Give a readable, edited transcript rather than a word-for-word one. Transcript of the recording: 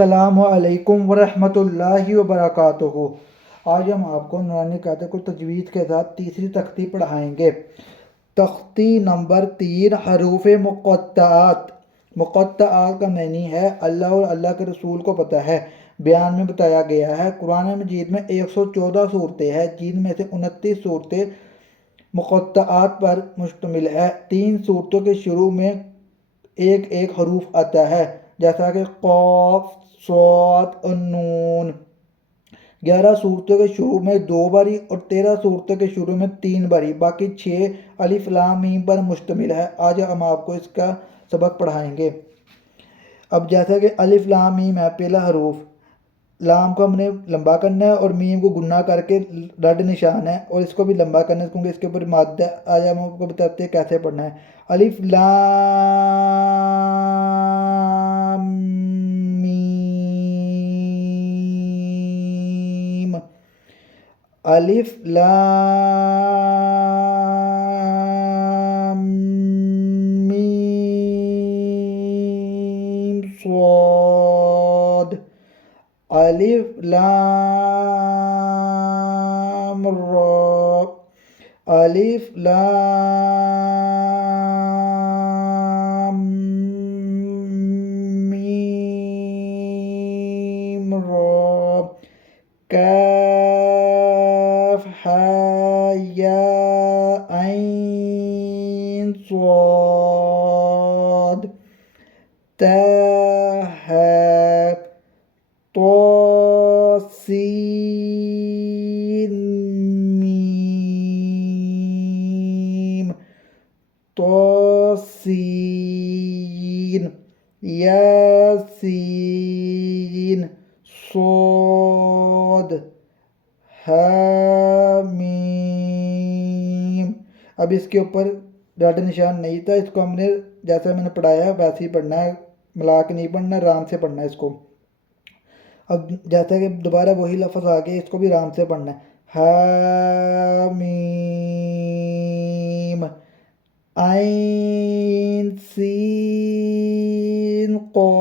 अस्सलामु अलैकुम वरहमतुल्लाहि वबरकातुहू। आज हम आपको नूरानी कायदे को तजवीज़ के साथ तीसरी तख्ती पढ़ाएंगे। तख्ती नंबर 3, हरूफ मुक़त्तआत। मुक़त्तआत का मानी है अल्लाह और अल्लाह के रसूल को पता है। बयान में बताया गया है कुरान मजीद में 114 सूरतें हैं, जिनमें से 29 सूरतें मुक़त्तआत पर मुश्तमिल है। 3 सूरतों के शुरू में एक एक हरूफ आता है, जैसा कि क़ाफ, स्वाद और नून। 11 सूरतों के शुरू में 2 बारी और 13 सूरतों के शुरू में 3 बारी, बाकी 6 अलिफ लाम मीम पर मुश्तमिल है। आज हम आपको इसका सबक पढ़ाएंगे। अब जैसा कि अलिफ लाम मीम है पहला हरूफ, लाम को हमने लंबा करना है और मीम को गुन्ना करके रड निशान है, और इसको भी लंबा करना है क्योंकि इसके ऊपर मादा। आज हम आपको बताते हैं कैसे पढ़ना है। अलिफ लाम मीम, अलिफ लाम मीम स्वाद, अलिफ लाम रा, अलिफ लाम मीम रा, काफ हा या ऐन स्वाद, ता है तो सीन मीम, तो सीन, यासीन, सोद, हामीम। अब इसके ऊपर डॉट निशान नहीं था, इसको हमने जैसा मैंने पढ़ाया वैसे ही पढ़ना है, मिला के नहीं पढ़ना, आराम से पढ़ना है इसको। अब जैसा कि दोबारा वही लफ्ज़ आ गया, इसको भी आराम से पढ़ना है। हामीम, आइन सीन क़ाफ,